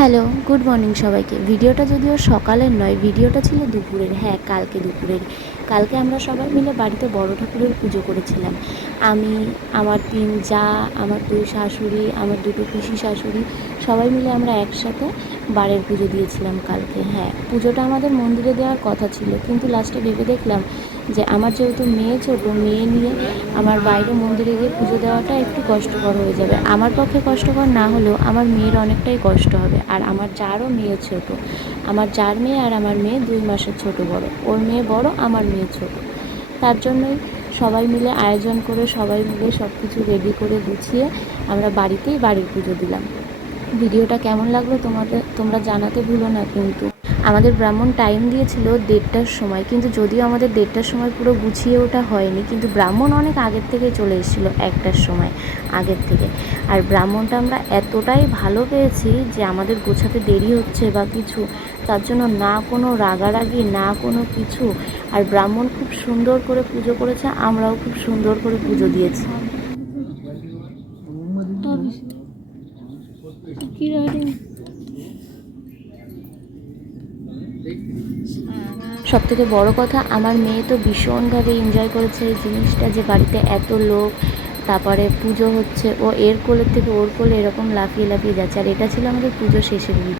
Hello, good morning সবাইকে। ভিডিওটা যদিও সকালের নয়, ভিডিওটা ছিল দুপুরের। হ্যাঁ, কালকে দুপুরের। কালকে আমরা সবাই মিলে বাড়িতে বড় ঠাকুরের পুজো করেছিলাম। আমি, আমার ৩ জা, আমার ২ শাশুড়ি, আমার ২টো পিসি শাশুড়ি, সবাই মিলে আমরা একসাথে বাড়ির পুজো দিয়েছিলাম কালকে। হ্যাঁ, পুজোটা আমাদের মন্দিরে দেওয়ার কথা ছিল, কিন্তু লাস্টে ভেবে দেখলাম যে আমার যেহেতু মেয়ে ছোটো, মেয়ে নিয়ে আমার বাইরে মন্দিরে গিয়ে পুজো দেওয়াটা একটু কষ্টকর হয়ে যাবে। আমার পক্ষে কষ্টকর না হলেও আমার মেয়ের অনেকটাই কষ্ট হবে। আর আমার জারও মেয়ে ছোটো। আমার জার মেয়ে আর আমার মেয়ে 2 মাসের ছোটো বড়। ওর মেয়ে বড়, আমার মেয়ে ছোটো। তার জন্যই সবাই মিলে আয়োজন করে, সবাই মিলে সব কিছু রেডি করে গুছিয়ে আমরা বাড়িতেই বাড়ির পুজো দিলাম। ভিডিওটা কেমন লাগলো তোমরা জানাতে ভুলো না কিন্তু। আমাদের ব্রাহ্মণ টাইম দিয়েছিল 1:30টার সময়, কিন্তু যদিও আমাদের 1:30টার সময় পুরো গুছিয়ে ওঠা হয়নি, কিন্তু ব্রাহ্মণ অনেক আগের থেকে চলে এসেছিলো 1টার সময় আগের থেকে। আর ব্রাহ্মণটা আমরা এতটাই ভালো পেয়েছি যে আমাদের গোছাতে দেরি হচ্ছে বা কিছু, তার জন্য না কোনো রাগারাগি, না কোনো কিছু। আর ব্রাহ্মণ খুব সুন্দর করে পুজো করেছে, আমরাও খুব সুন্দর করে পুজো দিয়েছি। সবথেকে বড় কথা, আমার মেয়ে তো ভীষণভাবে এনজয় করেছে এই জিনিসটা, যে বাড়িতে এত লোক, তারপরে পুজো হচ্ছে, ও এর কোলের থেকে ওর কোলে এরকম লাফিয়ে লাফিয়ে যাচ্ছে। আর এটা ছিল আমাদের পুজো শেষের ভিডিও।